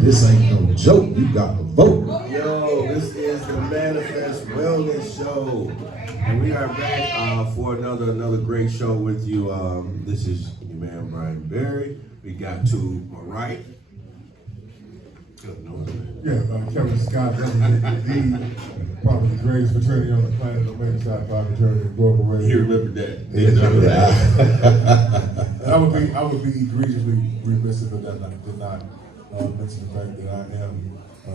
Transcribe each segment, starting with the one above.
This ain't no joke. You got to vote. Yo, this is the Manifest Wellness Show, and we are back for another great show with you. This is your man Brian Berry. We got to my right. Kevin Scott, the part of the greatest fraternity on the planet, the Omega Psi Phi Fraternity Incorporated. You remember that? I would be egregiously remiss if I did not mention the fact that I am a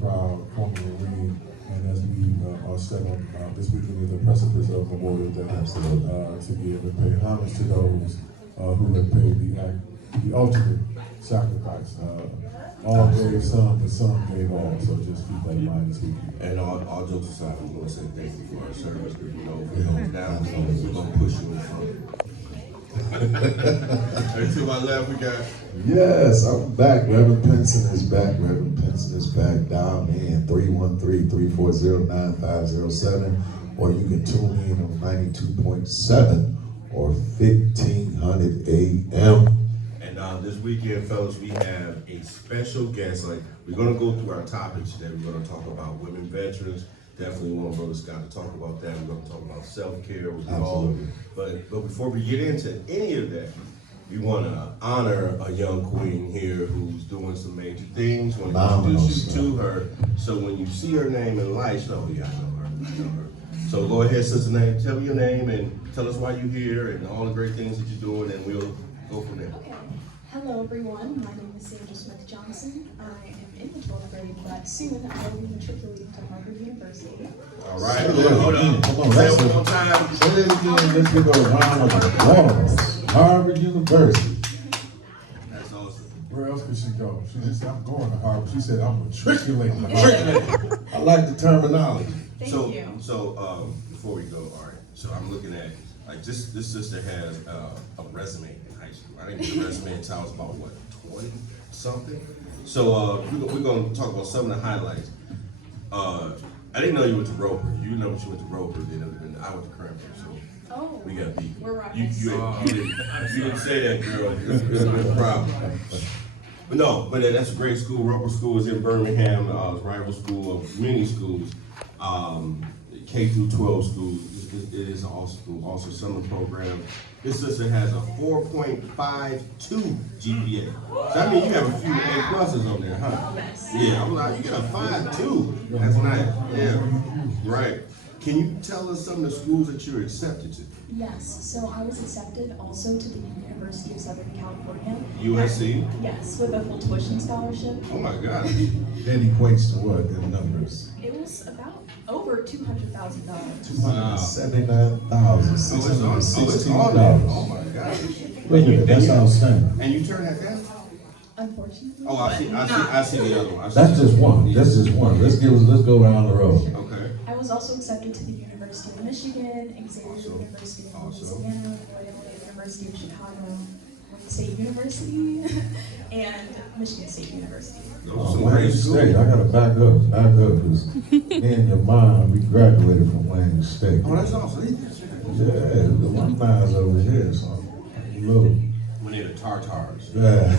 proud former Marine, and as we are set on this weekend at the precipice of Memorial Day, to give and pay homage to those who have paid the ultimate sacrifice. All gave some, but some gave all. So just keep that in mind as we keep. And all jokes aside, we want to say thank you for our service. Because we know if it goes down, we're going to push you in front. And to my left, we got. Yes, I'm back. Reverend Pinson is back. Reverend Pinson is back. Dial me in 313-340-9507, or you can tune in on 92.7 or 1500 AM. And this weekend, fellas, we have a special guest. We're going to go through our topics today. We're going to talk about women veterans. Definitely want Brother Scott to talk about that. We're going to talk about self-care with all. But before we get into any of that, we want to honor a young queen here who's doing some major things. We want to introduce you to her. So when you see her name in lights, oh yeah, I know her. So go ahead, Sister Name. Tell me your name and tell us why you're here and all the great things that you're doing, and we'll go from there. Okay. Hello, everyone. My name is Sandra Smith Johnson. I am in the 12th grade, but soon I will be matriculating to Harvard University. All right. Hold on. Say it one more time. Say it again. Let's give her a round of applause. Harvard University. That's awesome. Where else could she go? She just said, I'm going to Harvard. She said, I'm matriculating to Harvard. I like the terminology. Thank you. So before we go, all right. So I'm looking at this sister has a resume in high school. I didn't get a resume until I was about 20 something. So we're gonna talk about some of the highlights. I didn't know you went to Roper. You know when you went to Roper, then I went to Cranford. So Oh, we got beat. we're right. You didn't say that, girl. It's a problem. But no, but that's a great school. Roper School is in Birmingham. It's a rival school of many schools. K through 12 schools. It is also summer program. This sister has a 4.52 GPA. So that means you have a few A pluses on there, huh? Yeah, I'm like, you got a 5.2. That's nice. Yeah, right. Can you tell us some of the schools that you're accepted to? Yes, so I was accepted also to the University of Southern California. USC? Yes, with a full tuition scholarship. Oh my God. That equates to what in numbers? It was about over $200,000. $279,616. Oh my God. That's outstanding. And you turn that down? Unfortunately. Oh, I see the other one. That's just one. That's just one. Let's go down the road. Okay. I was also accepted to the University of Michigan, Xavier University of Louisiana, Loyola University of Chicago, Wayne State University, and Michigan State University. Wayne State, I gotta back up, because me and your mom, we graduated from Wayne State. Oh, that's awesome. Yeah, the alumni's over here, so look. We need a Tartars. Yeah.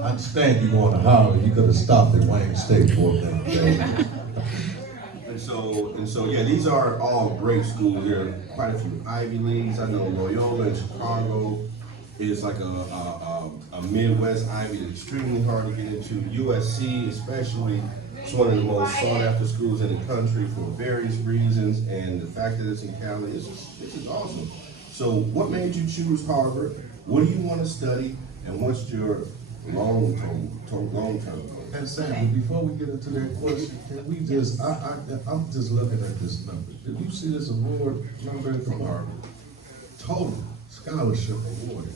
I understand you going to Harvard, you could have stopped at Wayne State for a minute. And so, yeah, these are all great schools. There are quite a few Ivy Leagues. I know Loyola in Chicago is like a Midwest Ivy that's extremely hard to get into. USC especially, it's one of the most sought after schools in the country for various reasons, and the fact that it's in Cali is awesome. So what made you choose Harvard? What do you want to study? And what's your long-term goal? And Sandra, before we get into that question, can we just, I'm just looking at this number. Did you see this award number from Harvard? Total scholarship awarded.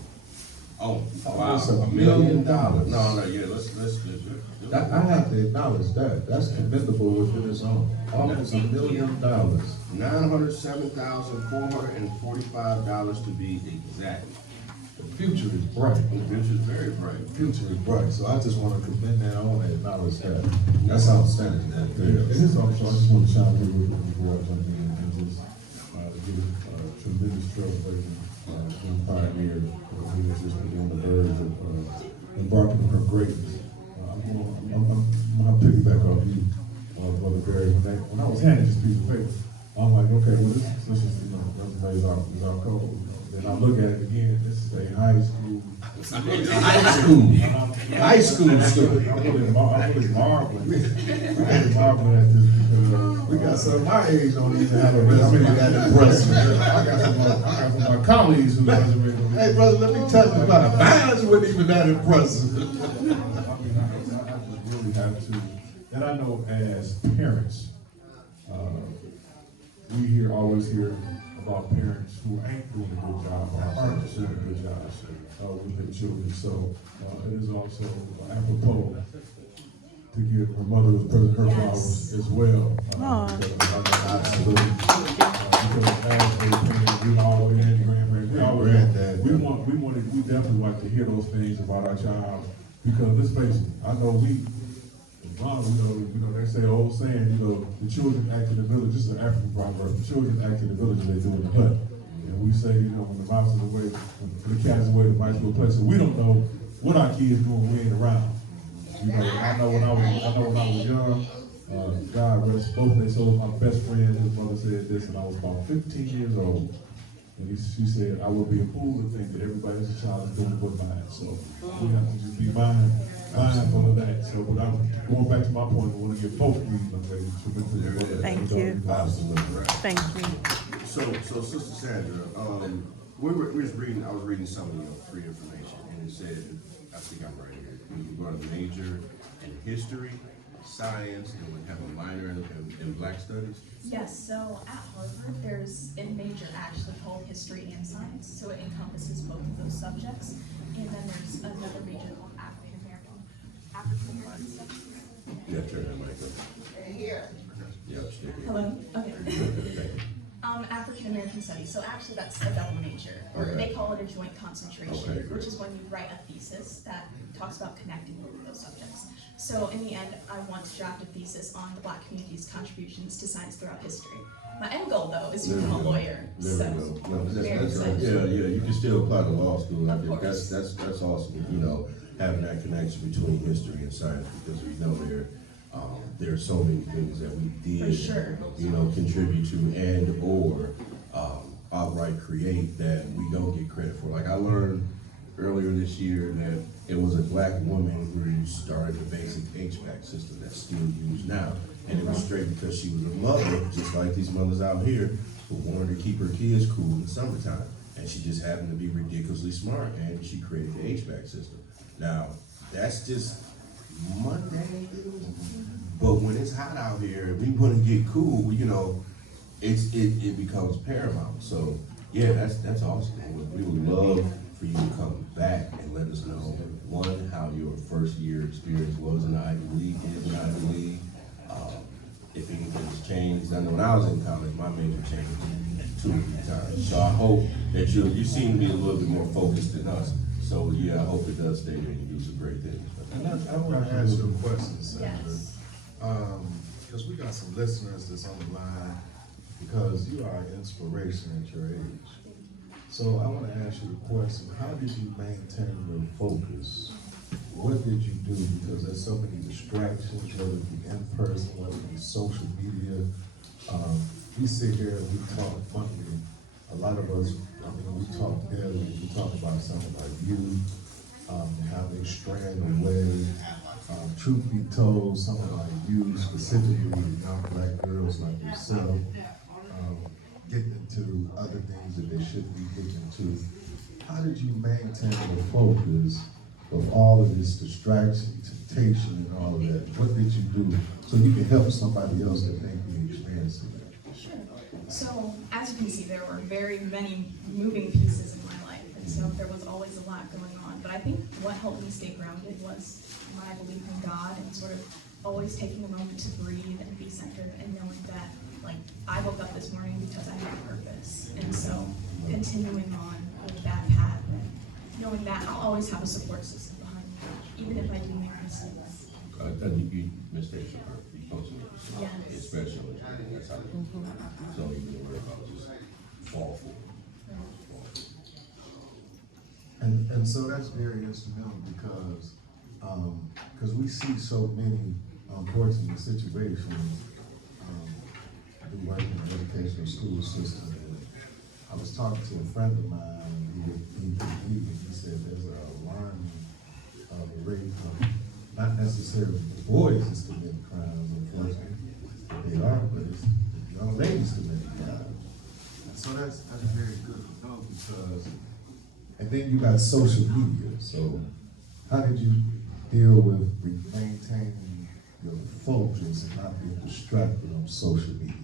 Oh, wow. Almost $1 million. No, yeah, let's I have to acknowledge that. That's commendable within its own. Almost $1 million. $907,445 to be exact. The future is bright. The future is very bright. The future is bright. So I just want to commend that. I want to acknowledge that. That's outstanding. It is also, I just want to chime in with before I jump in and just give a tremendous trailblazing pioneer who was just on the verge of embarking on her greatness. I'm gonna piggyback off you, Brother Barry. When I was handed this piece of paper, I'm like, okay, well, this is, resume is our code. Then I look at it again, this is a high school. High school student. I'm really marveling at this because We got some of my age don't even have a resume that impressive. I got some of my colleagues who resume. Hey, brother, let me tell you about it. Mine wasn't even that impressive. I just really have to, and I know as parents, we always hear about parents who ain't doing a good job or aren't doing a good job with their children. So it is also apropos to give her mother who's present her flowers as well. Absolutely. Because as a parent, we always had grandparents. We definitely like to hear those things about our child. Because let's face it, I know they say the old saying, the children act in the village. This is an African proverb. The children act in the village and they do in the hut. And we say, when the mouse is away, when the cat is away, the mice will play. So we don't know what our kids doing when we ain't around. I know when I was young, God rest both their souls. My best friend, his mother said this, and I was about 15 years old. And she said, I would be a fool to think that everybody else's child is doing but mine. So we have to just be mindful of that. So when I'm going back to my point, I want to give both of these young ladies tremendous. Thank you. Absolutely right. Thank you. So Sister Sandra, I was reading some of your free information, and it said, I think I'm right here, you got a major in history, science, and we have a minor in Black Studies. Yes, so at Harvard, there's a major actually called history and science, so it encompasses both of those subjects. And then there's another major called African American studies. Yeah, turn that mic up. Here. Yeah, stay here. Hello? Okay. Thank you. African American studies, so actually that's a double major, or Okay. they call it a joint concentration, Okay, great. which is when you write a thesis that talks about connecting both of those subjects. So in the end, I want to draft a thesis on the Black community's contributions to science throughout history. My end goal, though, is to become a lawyer. There So we go. No, very that's excited. yeah, you can still apply to law school. I Of think course. that's awesome, having that connection between history and science, because we know there are so many things that we did, For sure. Contribute to and or outright create that we don't get credit for. Like I learned earlier this year that it was a Black woman who started the basic HVAC system that's still used now. And it was straight because she was a mother, just like these mothers out here, who wanted to keep her kids cool in the summertime. And she just happened to be ridiculously smart, and she created the HVAC system. Now, that's just mundane, but when it's hot out here, and we want to get cool, it becomes paramount. So, yeah, that's awesome. We would love for you to come back and let us know, one, how your first year experience was in the Ivy League, is in the Ivy League. If anything's changed. I know when I was in college, my major changed 2 or 3 times. So I hope that you seem to be a little bit more focused than us. So yeah, I hope it does stay there and you do some great things. And I want to ask you a question, Sandra. Yes. Because we got some listeners that's on the line, because you are an inspiration at your age. So I want to ask you the question, how did you maintain your focus? What did you do? Because there's so many distractions, whether it be in person, whether it be social media. We sit here and we talk monthly. A lot of us, we talk daily. We talk about something like youth, how they strand away. Truth be told, someone like you, specifically young Black girls like yourself, getting into other things that they shouldn't be getting into. How did you maintain the focus of all of this distraction, temptation, and all of that? What did you do so you can help somebody else that may be experiencing that? Sure. So, as you can see, there were very many moving pieces in my life, and so there was always a lot going on. But I think what helped me stay grounded was my belief in God and sort of always taking a moment to breathe and be centered and knowing that, I woke up this morning because I had a purpose. And so, continuing on with that path and knowing that I'll always have a support system behind me, even if I do make mistakes. I think you mistakes are supposed to be, Yes. especially that's how so you can worry about just fall forward. And so that's very instrumental because we see so many unfortunate situations through working in the educational school system. And I was talking to a friend of mine he said there's a alarming rate of not necessarily the boys that's committing crimes, unfortunately, they are, but it's the young ladies committing crimes. And so that's very good to know because, and then you got social media. So how did you deal with maintaining your focus and not being distracted on social media?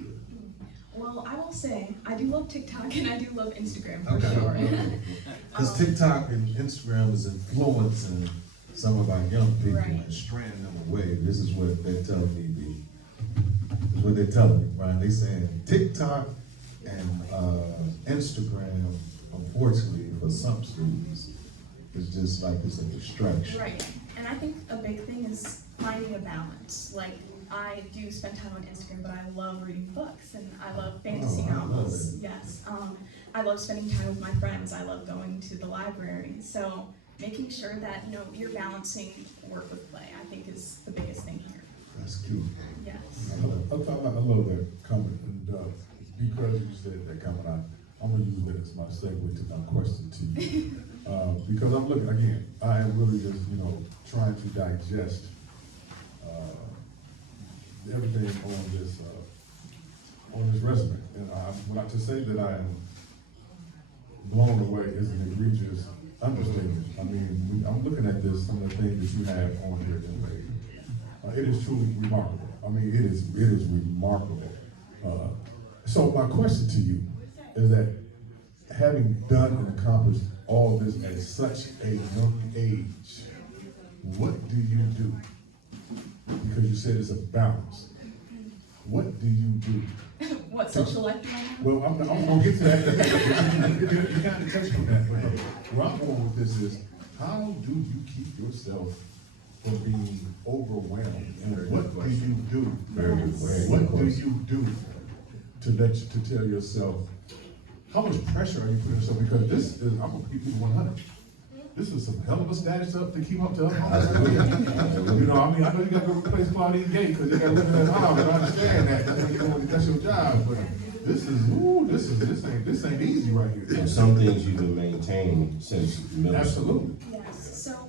Well, I will say, I do love TikTok and I do love Instagram for sure. Because TikTok and Instagram is influencing some of our young people Right. and straying them away. This is what they're telling me. This is what they're telling me, Brian. They're saying TikTok and Instagram, unfortunately, for some students, is just like it's a distraction. Right, and I think a big thing is finding a balance. Like, I do spend time on Instagram, but I love reading books and I love fantasy I love novels. it. Yes, I love spending time with my friends. I love going to the library. So making sure that you're balancing work with play, I think, is the biggest thing here. That's key. Yes. I love that comment, and because you said that comment, I'm gonna use that as my segue to my question to you. Because I'm looking, again, I am really just, trying to digest everything on this resume. And to say that I am blown away is an egregious understatement. I mean, I'm looking at this, some of the things that you have on here today. It is truly remarkable. I mean, it is remarkable. So my question to you is that having done and accomplished all of this at such a young age, what do you do? Because you said it's a balance. What do you do? What social life do I have? Well, I'm gonna get to that. You kind of touched on that. But where I'm going with this is, how do you keep yourself from being overwhelmed? And what do you do? What do you do to tell yourself, how much pressure are you putting yourself? Because this is, I'm gonna keep it 100. This is some hell of a status up to keep up to. I mean, I know you gotta go replace Claudine Gay because you gotta live in that house. I understand that. That's your job, but this ain't easy right here. And some things you can maintain since middle school. Absolutely. Yes, so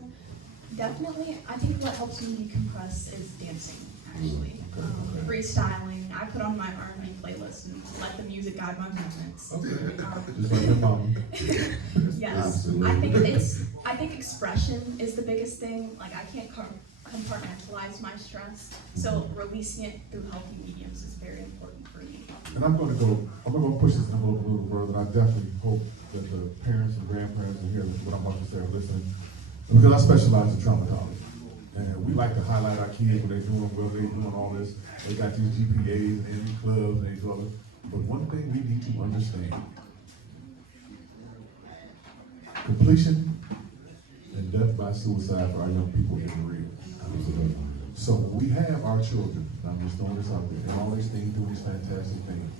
definitely, I think what helps me decompress is dancing, actually. Freestyling. I put on my R&B playlist and let the music guide my movements. Okay. Just like your mama. Yes, I think expression is the biggest thing. Like, I can't compartmentalize my stress, so releasing it through healthy mediums is very important for me. And I'm gonna push this envelope a little further, and I definitely hope that the parents and grandparents will hear what I'm about to say are listening. Because I specialize in traumatology. And we like to highlight our kids when they're doing well, they're doing all this. They got these GPAs and these clubs and these others. But one thing we need to understand, completion and death by suicide for our young people is real. So we have our children, I'm just throwing this out there, and all these things, doing these fantastic things.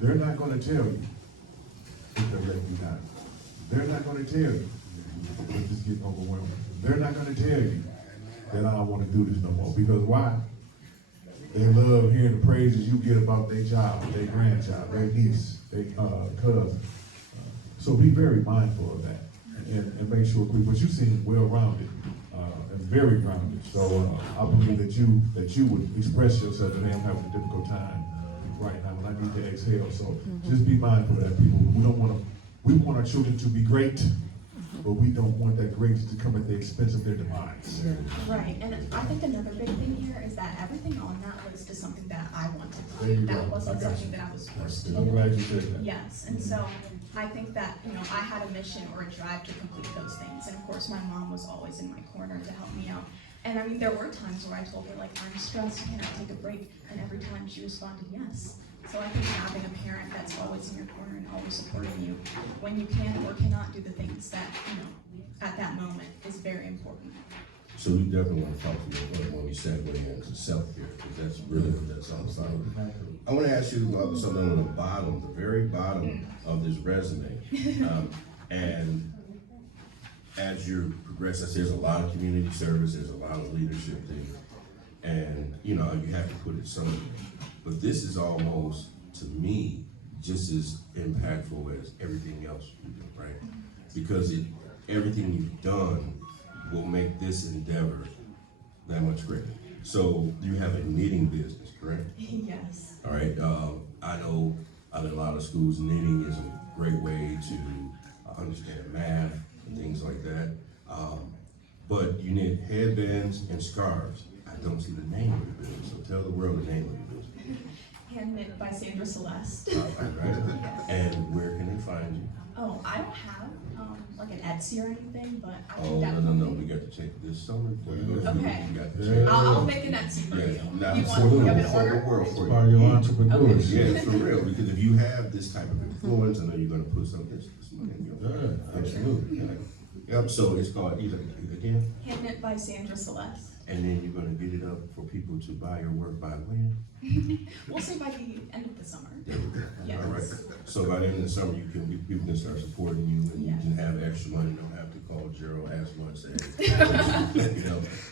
They're not gonna tell you if they're letting you down. They're not gonna tell you if they're just getting overwhelmed. They're not gonna tell you that I don't wanna do this no more, because why? They love hearing the praises you get about their child, their grandchild, their niece, their cousin. So be very mindful of that, and make sure, but you seem well-rounded, and very grounded. So I believe that you would express yourself, and I'm having a difficult time right now, and I need to exhale. So just be mindful of that, people. We want our children to be great, but we don't want that greatness to come at the expense of their demise. Right, and I think another big thing here is that everything on that list is something that I wanted to There do. you That go. wasn't I got something you. that I was forced to I'm do. glad you said that. Yes, and so I think that, I had a mission or a drive to complete those things. And of course, my mom was always in my corner to help me out. And I mean, there were times where I told her, like, I'm stressed, can I take a break? And every time she responded, yes. So I think having a parent that's always in your corner and always supporting you when you can or cannot do the things that, at that moment is very important. So we definitely want to talk to you about when we segue into self-care, because that's really what that sounds like. I want to ask you about something on the bottom, the very bottom of this resume. And as you're progressing, there's a lot of community service, there's a lot of leadership things, and you have to put it somewhere. But this is almost, to me, just as impactful as everything else you do, right? Because everything you've done will make this endeavor that much greater. So you have a knitting business, correct? Yes. All right. I know in a lot of schools, knitting is a great way to understand math and things like that. But you knit headbands and scarves. I don't see the name of the business, so tell the world the name of the business. Hand knit by Sandra Celeste. Right? And where can they find you? Oh, I don't have like an Etsy or anything, but I Oh, can no, definitely. we got to check this summer before you go to school. Okay. You got to Yeah. check. I'll make an Etsy for Yeah, you. now, You for want the you have an for the order? world for Part of you. your entrepreneurship. Yeah, for real, because if you have this type of influence, I know you're gonna put some of this money in your. Yeah, absolutely. Yep, so it's called, either again, Hand knit by Sandra Celeste. and then you're gonna get it up for people to buy your work by when? We'll say by the end of the summer. There we go. Yes. All right, so by the end of the summer, people can start supporting you, and you Yeah. can have extra money, you don't have to call Gerald, ask lunch, say,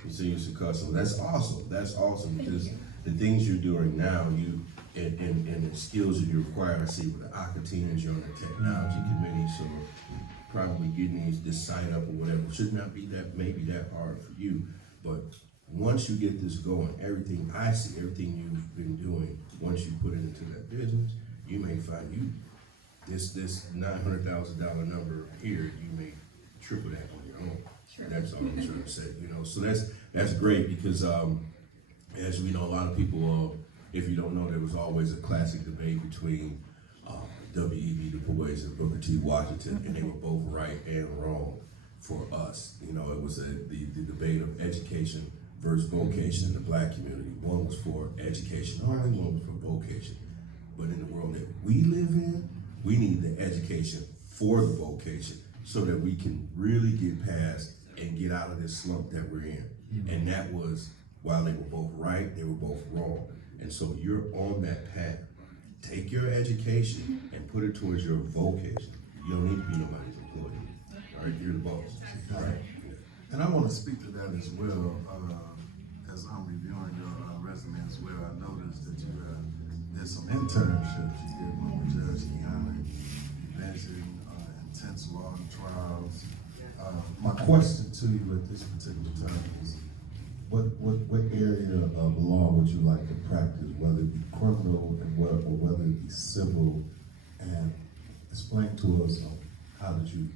you see you some customer. That's awesome, because the things you're doing now, and the skills that you require, I see with the Akatins, you're on the technology committee, so probably getting this sign up or whatever, should not be maybe that hard for you, but once you get this going, everything I see, everything you've been doing, once you put it into that business, you may find this $900,000 number here, you may triple that on your own. Sure. That's all I'm trying to say, so that's great, because as we know, a lot of people, if you don't know, there was always a classic debate between W.E.B. Du Bois and Booker T. Washington, and they were both right and wrong for us. It was the debate of education versus vocation in the black community. One was for education only, one was for vocation. But in the world that we live in, we need the education for the vocation so that we can really get past and get out of this slump that we're in. And that was, while they were both right, they were both wrong. And so you're on that path. Take your education and put it towards your vocation. You don't need to be nobody's employee. All right, you're the boss. All right. And I want to speak to that as well. As I'm reviewing your resume as well, I noticed that you did some internships. You did one with Judge Kiana, managing intense law trials. My question to you at this particular time is, what area of law would you like to practice, whether it be criminal or whether it be civil? And explain to us how did you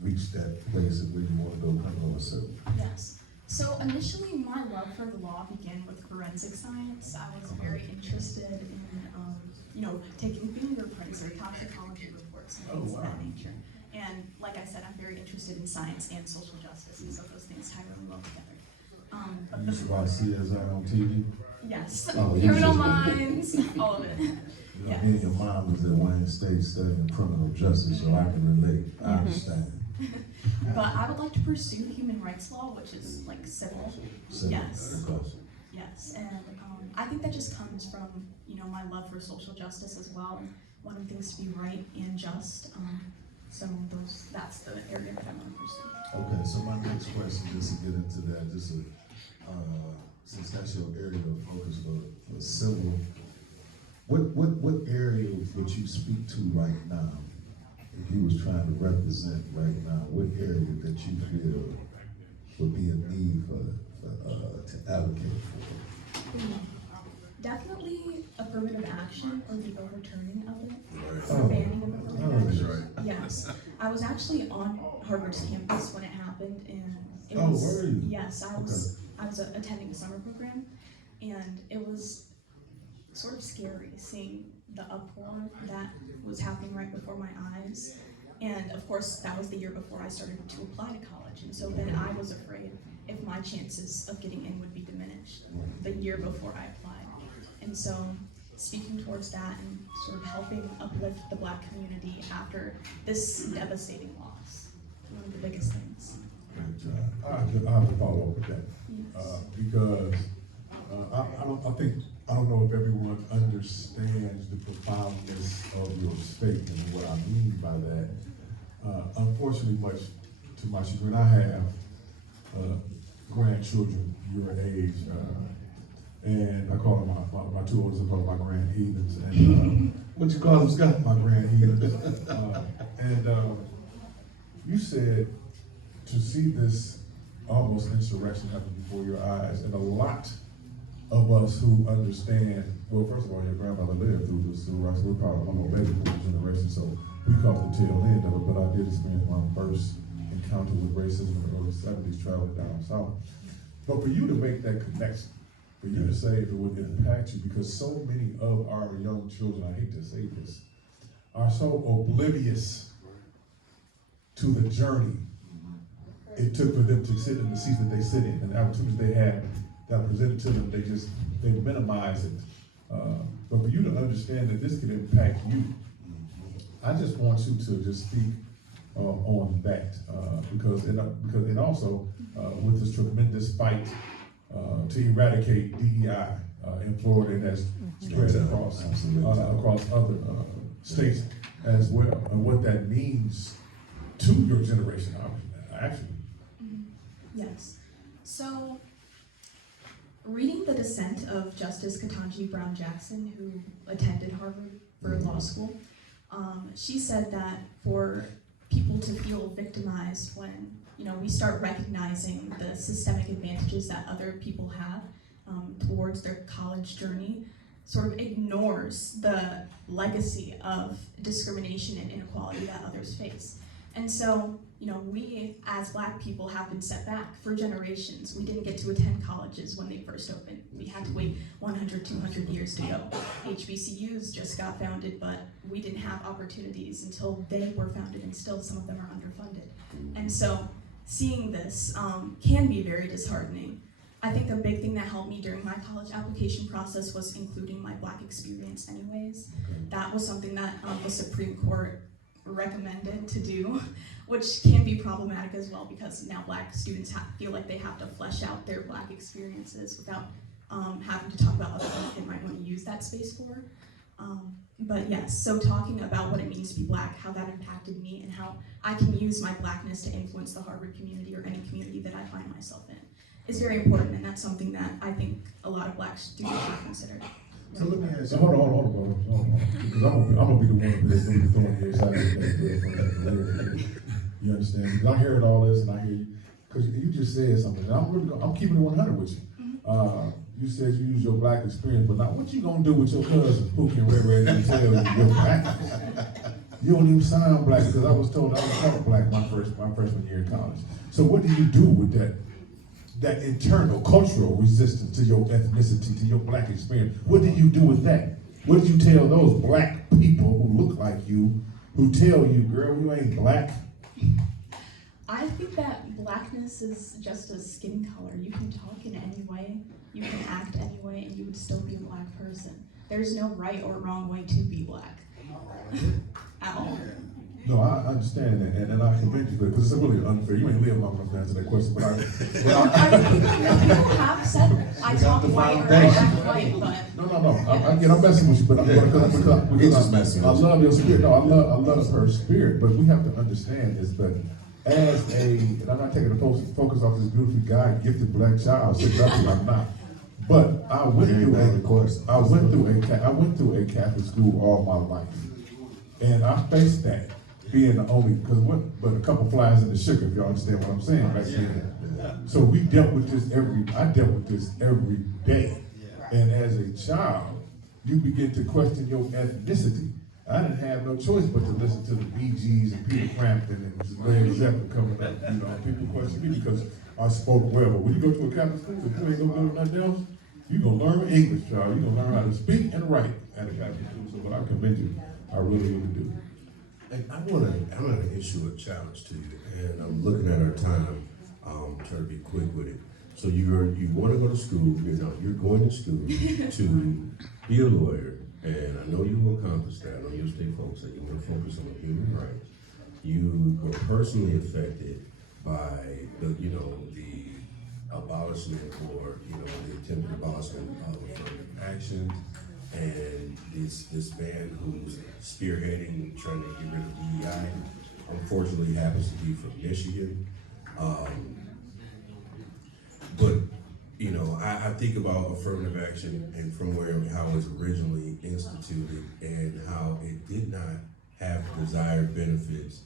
reach that place of where you want to go, criminal or civil? Yes. So initially, my love for the law began with forensic science. I was very interested in, taking fingerprints or toxicology reports and things of that nature. And like I said, I'm very interested in science and social justice, and so those things tie really well together. You used to watch CSI on TV? Yes, Oh, you Criminal just- Minds, all of it. Me Yes. and your mom was at Wayne State studying criminal justice, so I can relate. I understand. But I would like to pursue human rights law, which is like civil. Civil. Yes. Okay. Yes, and I think that just comes from, my love for social justice as well, wanting things to be right and just. So that's the area that I want to pursue. Okay, so my next question, just to get into that, since that's your area of focus for civil, what area would you speak to right now? If you was trying to represent right now, what area that you feel would be a need to advocate for? Definitely affirmative action or the overturning of it, Right. or banning of affirmative That's action. right. Yes, I was actually on Harvard's campus when it happened, and it Oh, was. were you? Yes, I was attending a summer program, and it was sort of scary seeing the uproar that was happening right before my eyes. And of course, that was the year before I started to apply to college, and so then I was afraid if my chances of getting in would be diminished the year before I applied. And so, speaking towards that and sort of helping uplift the Black community after this devastating loss, one of the biggest things. Great job. I have to follow up with that, because I don't know if everyone understands the profoundness of your statement and what I mean by that. Unfortunately, much to my chagrin, I have grandchildren your age, and I call them my two oldest, I call them my grand heathens. And What you call them, Scott? my grand heathens. You said to see this almost insurrection happen before your eyes, and a lot of us who understand, well, first of all, your grandmother lived through this civil rights. We're probably one of the baby boom generation, so we caught the tail end of it, but I did experience my first encounter with racism in the early 70s traveling down south. But for you to make that connection, for you to say if it would impact you, because so many of our young children, I hate to say this, are so oblivious to the journey it took for them to sit in the seats that they sit in, and the opportunities they had that presented to them, they minimize it. But for you to understand that this can impact you, I just want you to just speak on that, because it also, with this tremendous fight to eradicate DEI in Florida, and has spread across other states as well, and what that means to your generation, actually. Yes. So, reading the dissent of Justice Ketanji Brown Jackson, who attended Harvard for law school, she said that for people to feel victimized when we start recognizing the systemic advantages that other people have towards their college journey, sort of ignores the legacy of discrimination and inequality that others face. And so, we as Black people have been set back for generations. We didn't get to attend colleges when they first opened. We had to wait 100, 200 years to go. HBCUs just got founded, but we didn't have opportunities until they were founded, and still some of them are underfunded. And so, seeing this can be very disheartening. I think the big thing that helped me during my college application process was including my Black experience anyways. That was something that the Supreme Court recommended to do, which can be problematic as well, because now Black students feel like they have to flesh out their Black experiences without having to talk about other things they might want to use that space for. But yes, so talking about what it means to be Black, how that impacted me, and how I can use my Blackness to influence the Harvard community or any community that I find myself in is very important, and that's something that I think a lot of Black students should consider. So let me ask you. Hold on, because I'm gonna be the one that's gonna be throwing you aside that. You understand? Because I heard all this, and I hear you, because you just said something, and I'm keeping it 100 with you. You said you use your Black experience, but now what you gonna do with your cousin who can and tell you you're Black? You don't even sound Black, because I was told I was taught Black my freshman year in college. So what do you do with that internal cultural resistance to your ethnicity, to your Black experience? What do you do with that? What do you tell those Black people who look like you, who tell you, girl, you ain't Black? I think that Blackness is just a skin color. You can talk in any way, you can act any way, and you would still be a Black person. There's no right or wrong way to be Black. At all. No, I understand that, and I convince you, because it's really unfair. You ain't live long enough to answer that question, but people have said I talk white or I act white, but I'm messing with you, but because I love your spirit. No, I love her spirit, but we have to understand this. But and I'm not taking the focus off this beautiful guy, gifted Black child. I'm not. But I went through a Catholic school all my life, and I faced that. Being the only, but a couple flies in the sugar, if y'all understand what I'm saying back then. So we dealt with this I dealt with this every day. And as a child, you begin to question your ethnicity. I didn't have no choice but to listen to the Bee Gees and Peter Frampton and Led Zeppelin coming up. People question me because I spoke well. But when you go to a Catholic school, if you ain't gonna go to nothing else, you're gonna learn English, child. You're gonna learn how to speak and write at a Catholic school. So what I commend you, I really do. And I'm gonna issue a challenge to you, and I'm looking at our time, trying to be quick with it. So you want to go to school, you're going to school to be a lawyer, and I know you will accomplish that. I know you'll stay focused, that you want to focus on human rights. You were personally affected by the abolishment or the attempted abolishment of affirmative action. And this man who's spearheading trying to get rid of DEI, unfortunately happens to be from Michigan. But you know, I think about affirmative action and from how it was originally instituted and how it did not have the desired benefits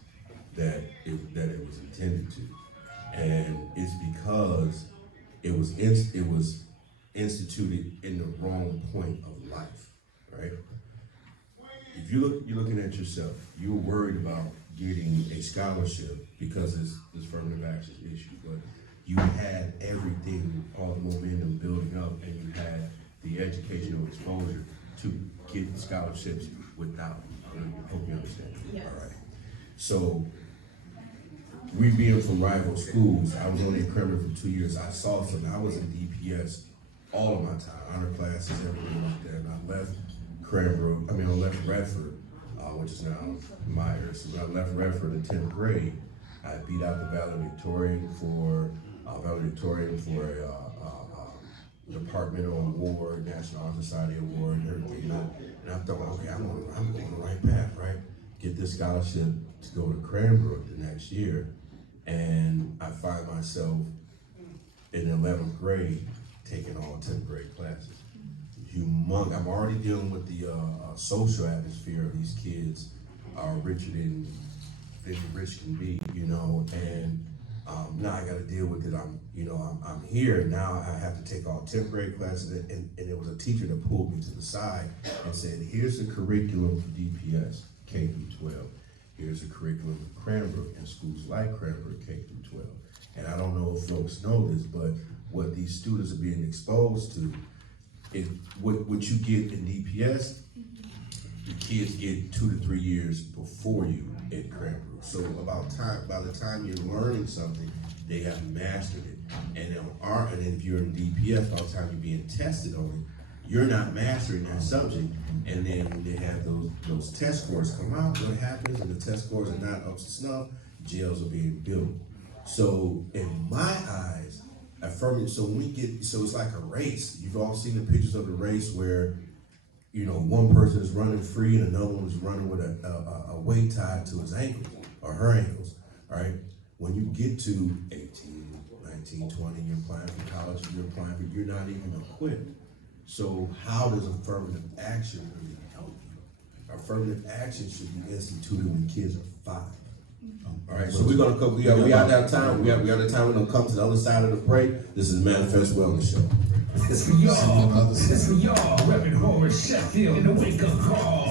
that it was intended to, and it's because it was instituted in the wrong point of life, right? If you're looking at yourself, you're worried about getting a scholarship because it's affirmative action issue, but you had everything, all the momentum building up, and you had the educational exposure to get scholarships without. I hope you understand. Yes. All right. So, we being from rival schools, I was only in Cranbrook for 2 years. I saw something. I was in DPS all of my time, honor classes, everything like that. And I left I left Redford, which is now Myers. So when I left Redford in 10th grade, I beat out the valedictorian for a departmental award, National Honor Society award, and everything. And I thought, okay, I'm on the right path, right? Get this scholarship to go to Cranbrook the next year. And I find myself in 11th grade taking all 10th grade classes. I'm already dealing with the social atmosphere of these kids, richer than rich can be, you know, and now I got to deal with it. I'm here now. I have to take all 10th grade classes, and it was a teacher that pulled me to the side and said, "Here's the curriculum for DPS K through 12. Here's the curriculum for Cranbrook and schools like Cranbrook K through 12." And I don't know if folks know this, but what these students are being exposed to is what you get in DPS. The kids get 2 to 3 years before you at Cranbrook. So by the time you're learning something, they have mastered it. And then if you're in DPS, by the time you're being tested on it, you're not mastering that subject. And then when they have those test scores come out, what happens? And the test scores are not up to snuff, jails are being built. So in my eyes, so it's like a race. You've all seen the pictures of the race where, you know, one person is running free and another one is running with a weight tied to his ankles or her ankles, all right? When you get to 18, 19, 20, you're applying for college, you're not even equipped. So how does affirmative action really help you? Affirmative action should be instituted when kids are 5. All right, so we're gonna come. We out of time. We out of time. We're gonna come to the other side of the break. This is Manifest Wellness Show. It's for y'all. It's for y'all. Reverend Horace Sheffield, the wake up call.